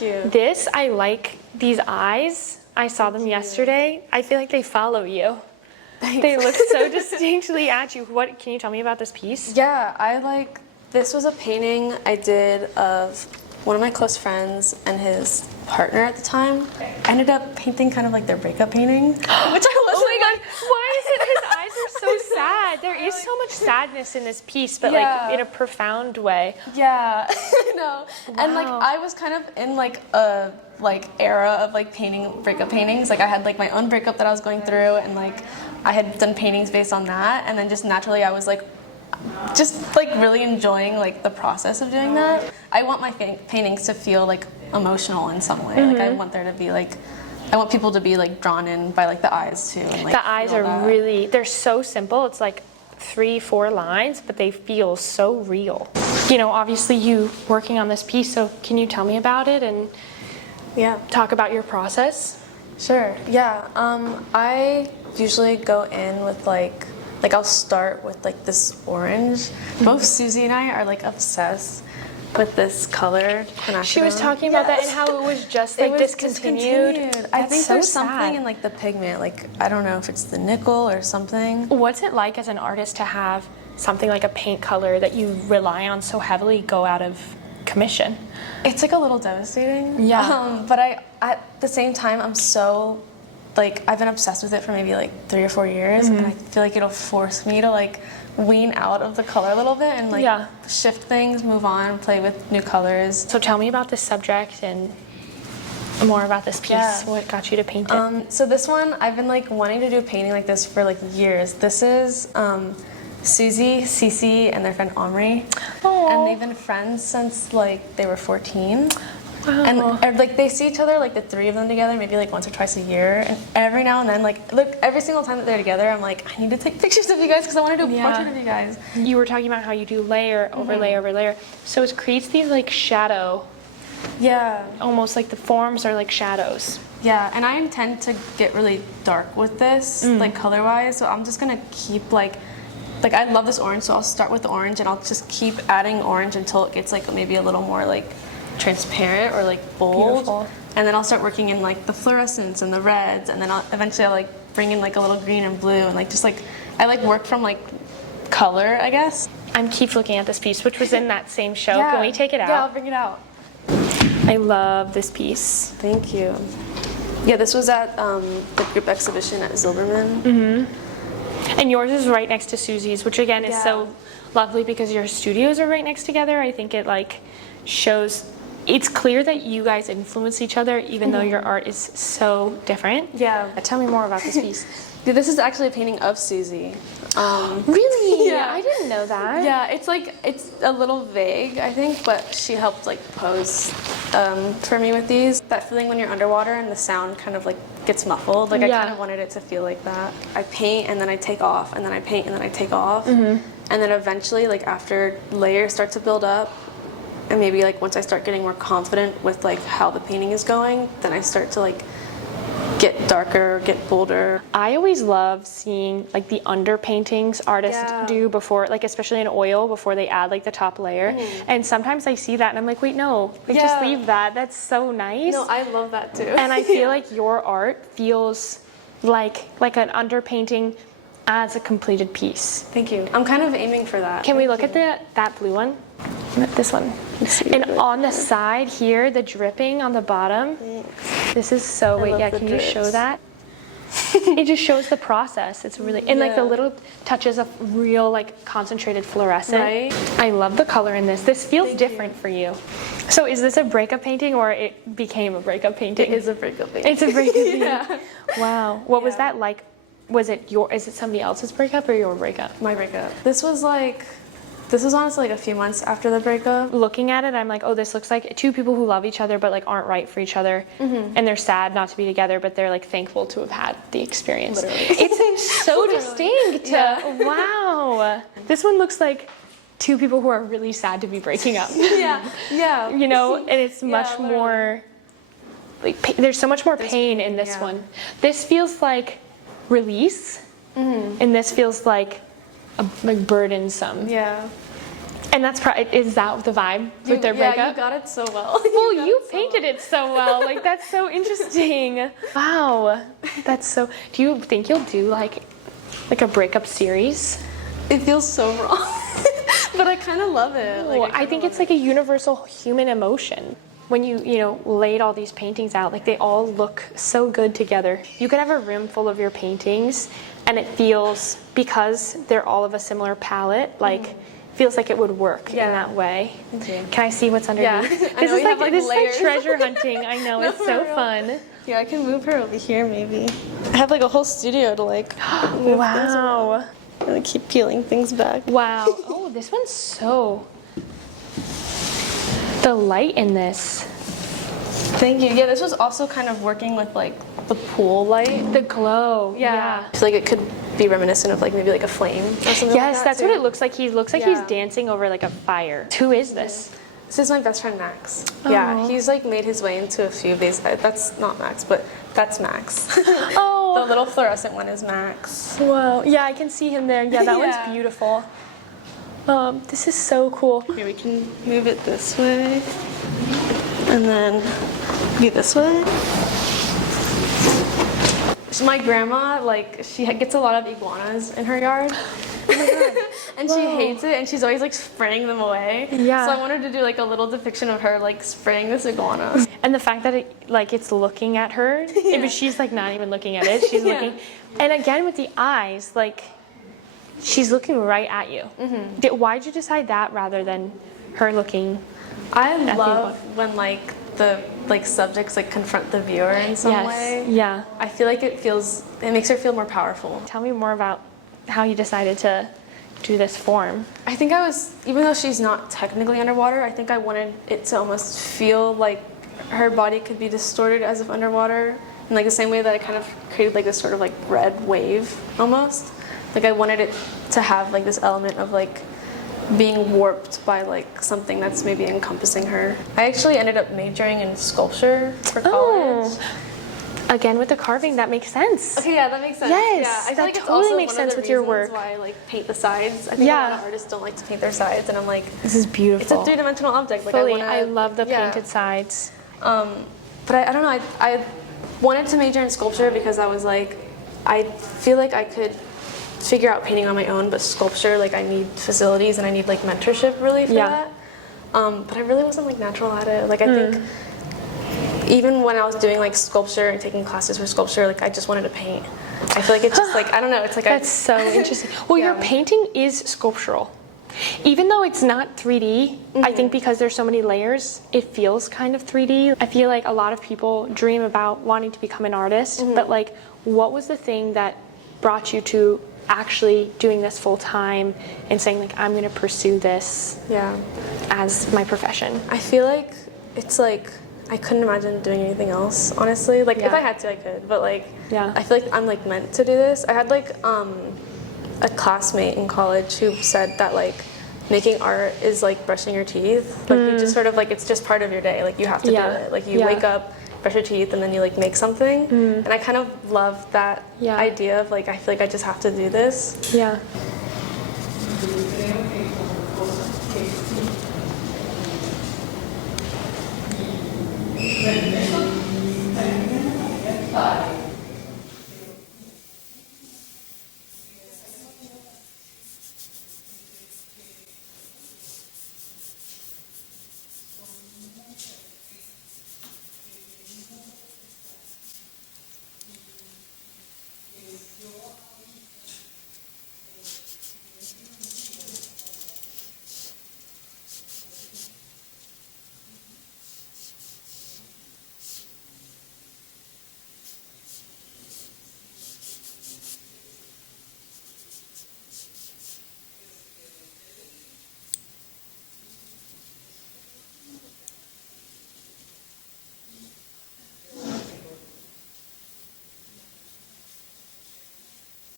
Thank you. This, I like these eyes. I saw them yesterday. I feel like they follow you. Thanks. They look so distinctly at you. What can you tell me about this piece? Yeah, this was a painting I did of one of my close friends and his partner at the time. I ended up painting kind of like their breakup painting, which I wasn't. Oh my god, why is it his eyes are so sad? There is so much sadness in this piece, but like in a profound way. Yeah, no. Wow. And like I was kind of in like a era of like painting breakup paintings. Like I had like my own breakup that I was going through, and like I had done paintings based on that, and then just naturally I was like just like really enjoying like the process of doing that. I want my paintings to feel like emotional in some way. Like I want there to be like, I want people to be like drawn in by like the eyes too. And, like, the eyes are really, they're so simple. It's like 3-4 lines, but they feel so real. You know, obviously you working on this piece, so can you tell me about it and talk about your process? Sure, yeah. I usually go in with like I'll start with like this orange. Both Suzi and I are like obsessed with this color. She was talking about that and how it was just like discontinued. I think so there's something in like the pigment, like I don't know if it's the nickel or something. What's it like as an artist to have something like a paint color that you rely on so heavily go out of commission? It's like a little devastating. Yeah. But at the same time, I'm so like I've been obsessed with it for maybe like 3 or 4 years, and I feel like it'll force me to like wean out of the color a little bit and like shift things, move on, play with new colors. So tell me about this subject and more about this piece. Yeah. What got you to paint it? So this one, I've been like wanting to do a painting like this for like years. This is Suzi, Cece, and their friend Omri. Aww. And they've been friends since like they were 14. Wow. And like they see each other, like the 3 of them together, maybe like once or twice a year. And every now and then, like look, every single time that they're together, I'm like, I need to take pictures of you guys because I want to do a portrait of you guys. You were talking about how you do layer over layer over layer. So it creates these like shadow. Yeah. Almost like the forms are like shadows. Yeah, and I intend to get really dark with this, like color-wise. So I'm just gonna keep like I love this orange, so I'll start with the orange and I'll just keep adding orange until it gets like maybe a little more like transparent or like bold. Beautiful. And then I'll start working in like the fluorescence and the reds, and then eventually I'll like bring in like a little green and blue, and like just like I like work from like color, I guess. I'm keep looking at this piece, which was in that same show. Yeah. Can we take it out? Yeah, I'll bring it out. I love this piece. Thank you. Yeah, this was at the group exhibition at Zilberman. And yours is right next to Suzi's, which again is so lovely because your studios are right next together. I think it like shows, it's clear that you guys influence each other even though your art is so different. Yeah. Tell me more about this piece. Yeah, this is actually a painting of Suzi. Really? Yeah. I didn't know that. Yeah, it's like, it's a little vague, I think, but she helped like pose for me with these. That feeling when you're underwater and the sound kind of like gets muffled. Like I kind of wanted it to feel like that. I paint and then I take off, and then I paint and then I take off. And then eventually, like after layers start to build up, and maybe like once I start getting more confident with like how the painting is going, then I start to like get darker, get bolder. I always love seeing like the underpaintings artists do before, like especially in oil, before they add like the top layer. And sometimes I see that and I'm like, wait, no, like just leave that. That's so nice. No, I love that too. And I feel like your art feels like an underpainting as a completed piece. Thank you. I'm kind of aiming for that. Can we look at that blue one? This one. And on the side here, the dripping on the bottom. This is so, wait, yeah, can you show that? It just shows the process. It's really, and like the little touches of real like concentrated fluorescent. Right. I love the color in this. This feels different for you. So is this a breakup painting or it became a breakup painting? It is a breakup painting. It's a breakup painting. Wow. What was that like? Is it somebody else's breakup or your breakup? My breakup. This was honestly like a few months after the breakup. Looking at it, I'm like, oh, this looks like 2 people who love each other but like aren't right for each other, and they're sad not to be together, but they're like thankful to have had the experience. Literally. It's so distinct. Yeah. Wow. This one looks like 2 people who are really sad to be breaking up. Yeah. You know, and it's much more like there's so much more pain in this one. This feels like release, and this feels like burdensome. Yeah. And that's is that the vibe with their breakup? Yeah, you got it so well. Well, you painted it so well. Like, that's so interesting. Wow. That's so... Do you think you'll do, like a breakup series? It feels so wrong. But I kind of love it. Like, I think it's like a universal human emotion. When you laid all these paintings out, like, they all look so good together. You could have a room full of your paintings, and it feels, because they're all of a similar palette, like... feels like it would work in that way. Can I see what's underneath? Yeah. This is like treasure hunting. I know, it's so fun. Yeah, I can move her over here maybe. I have like a whole studio to like move things around. I'm gonna keep peeling things back. Wow. Oh, this one's so... The light in this. Thank you. Yeah, this was also kind of working with like the pool light. The glow. Yeah. I feel like it could be reminiscent of like maybe like a flame or something yes, like that. That's what it looks like. He looks like he's dancing over like a fire. Who is this? This is my best friend Max. Oh. Yeah, he's like made his way into a few of these. That's not Max, but that's Max. Oh. The little fluorescent one is Max. Wow. Yeah, I can see him there. Yeah, that one's beautiful. This is so cool. Here, we can move it this way. And then be this way. My grandma, like, she gets a lot of iguanas in her yard. Oh my God. And she hates it, and she's always like spraying them away. Yeah. So I wanted to do like a little depiction of her like spraying this iguana. And the fact that it's looking at her, but she's like not even looking at it. She's looking, and again with the eyes, like she's looking right at you. Mm-hmm. Why'd you decide that rather than her looking? I love when like the subjects like confront the viewer in some way. Yeah. I feel like it makes her feel more powerful. Tell me more about how you decided to do this form. I think even though she's not technically underwater, I think I wanted it to almost feel like her body could be distorted as if underwater, in like the same way that I kind of created like this sort of like red wave almost. Like I wanted it to have like this element of like being warped by like something that's maybe encompassing her. I actually ended up majoring in sculpture for college. Again with the carving, that makes sense. Okay, yeah, that makes sense. Yes, yeah, I feel that like it's totally also makes one of sense the with your reasons work. Why I like paint the sides. I think a lot of artists don't like to paint their sides, and I'm like, this is beautiful. It's a three-dimensional object. Like Fully, I love the painted sides. But I don't know. I wanted to major in sculpture because I was like, I feel like I could figure out painting on my own, but sculpture, like I need facilities and I need like mentorship really for that. But I really wasn't like natural at it. Like I think even when I was doing like sculpture and taking classes for sculpture, like I just wanted to paint. I feel like it's just like, I don't know, it's like that's so interesting. Well, your painting is sculptural. Even though it's not 3D, I think because there's so many layers, it feels kind of 3D. I feel like a lot of people dream about wanting to become an artist, but like what was the thing that brought you to actually doing this full time and saying like I'm going to pursue this as my profession? I feel like it's like I couldn't imagine doing anything else, honestly. Like if I had to, I could, but like I feel like I'm like meant to do this. I had like a classmate in college who said that like making art is like brushing your teeth. Like you just sort of like it's just part of your day. Like you have to do it. Like you wake up, brush your teeth, and then you like make something. And I kind of love that idea of like I feel like I just have to do this. Yeah.